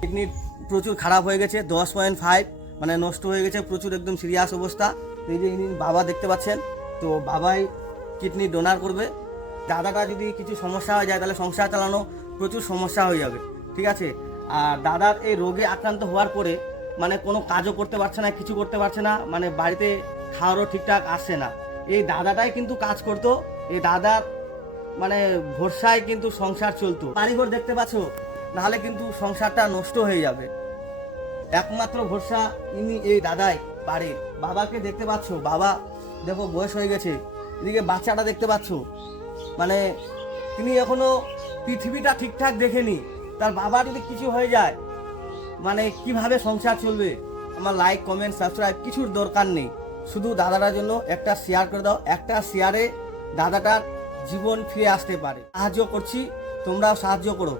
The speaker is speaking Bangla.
কিডনি প্রচুর খারাপ হয়ে গেছে, 10.5 মানে নষ্ট হয়ে গেছে, প্রচুর একদম সিরিয়াস অবস্থা। তো এই যে ইনি বাবা দেখতে পাচ্ছেন, তো বাবাই কিডনি ডোনার করবে। দাদাটা যদি কিছু সমস্যা হয়ে যায় তাহলে সংসার চালানো প্রচুর সমস্যা হয়ে যাবে, ঠিক আছে। আর দাদার এই রোগে আক্রান্ত হওয়ার পরে মানে কোনো কাজও করতে পারছে না, কিছু করতে পারছে না, মানে বাড়িতে খাওয়ারও ঠিকঠাক আসছে না। এই দাদাটাই কিন্তু কাজ করতো, এই দাদার মানে ভরসায় কিন্তু সংসার চলতো। বাড়িঘর দেখতে পাচ্ছ, নাহলে কিন্তু সংসারটা নষ্ট হয়ে যাবে। একমাত্র ভরসা ইনি, এই দাদাই পারে। বাবাকে দেখতে পাচ্ছ, বাবা দেখো বয়স হয়ে গেছে, এদিকে বাচ্চাটা দেখতে পাচ্ছ, মানে তিনি এখনো পৃথিবীটা ঠিকঠাক দেখেনি। তার বাবা যদি কিছু হয়ে যায় মানে কিভাবে সংসার চলবে। আমার লাইক কমেন্ট সাবস্ক্রাইব কিছুর দরকার নেই, শুধু দাদাটার জন্য একটা শেয়ার করে দাও। একটা শেয়ারে দাদাটার জীবন ফিরে আসতে পারে। সাহায্য করছি, তোমরাও সাহায্য করো।